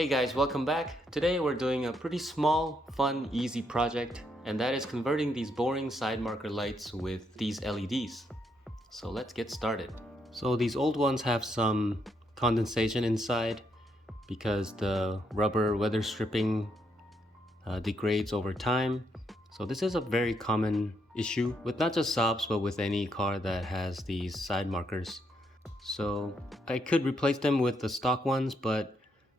Hey guys, welcome back. Today we're doing a pretty small, fun, easy project, and that is converting these boring side marker lights with these LEDs. So let's get started. So these old ones have some condensation inside because the rubber weather stripping degrades over time. So this is a very common issue with not just SAABs but with any car that has these side markers. So I could replace them with the stock ones, but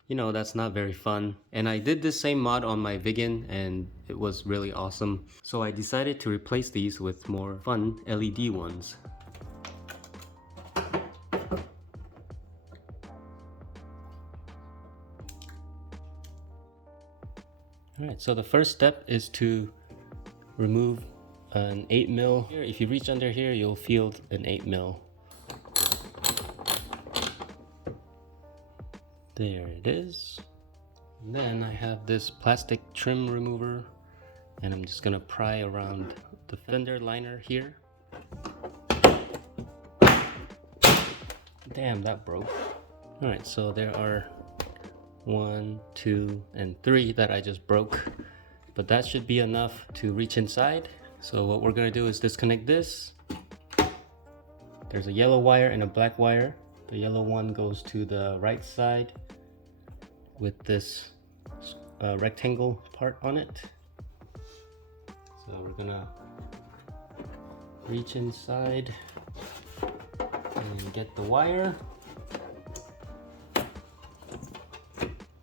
you know, that's not very fun. And I did this same mod on my Vigan and it was really awesome. So I decided to replace these with more fun LED ones. Alright, so the first step is to remove an 8mm. Here, if you reach under here, you'll feel an 8mm. There it is. And then I have this plastic trim remover and I'm just gonna pry around the fender liner here. Damn, that broke. Alright, so there are 1, 2, and 3 that I just broke, but that should be enough to reach inside. So what we're gonna do is disconnect this. There's a yellow wire and a black wire. The yellow one goes to the right side with this rectangle part on it. So we're gonna reach inside and get the wire.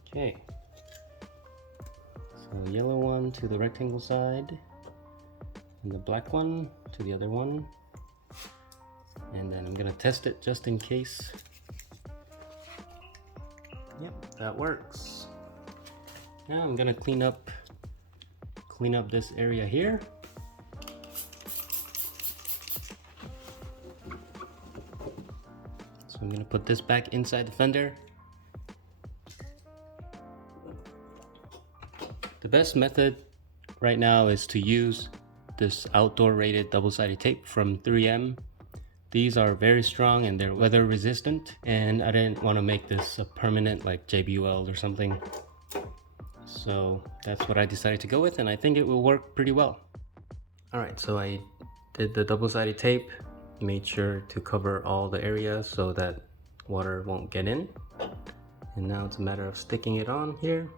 Okay. So yellow one to the rectangle side and the black one to the other one. And then I'm gonna test it just in case. Yep, that works. Now I'm gonna clean up this area here. So I'm gonna put this back inside the fender. The best method right now is to use this outdoor rated double-sided tape from 3M. These are very strong and they're weather resistant, and I didn't want to make this a permanent like JB Weld or something. So that's what I decided to go with, and I think it will work pretty well. Alright, so I did the double-sided tape, made sure to cover all the areas so that water won't get in. And now it's a matter of sticking it on here.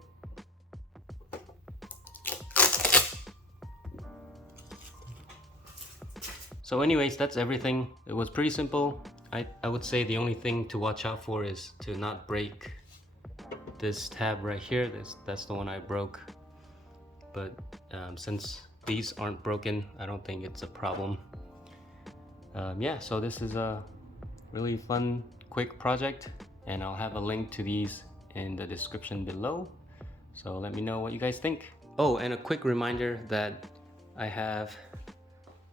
So anyways, that's everything. It was pretty simple. I would say the only thing to watch out for is to not break this tab right here. That's the one I broke. But since these aren't broken, I don't think it's a problem. Yeah, so this is a really fun, quick project, and I'll have a link to these in the description below. So let me know what you guys think. Oh, and a quick reminder that I have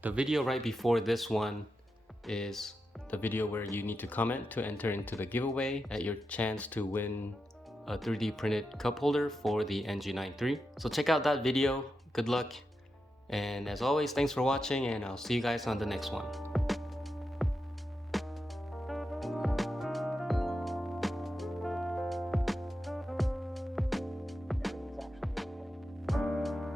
the video right before this one is the video where you need to comment to enter into the giveaway at your chance to win a 3D printed cup holder for the NG9 III. So check out that video. Good luck. And as always, thanks for watching, and I'll see you guys on the next one.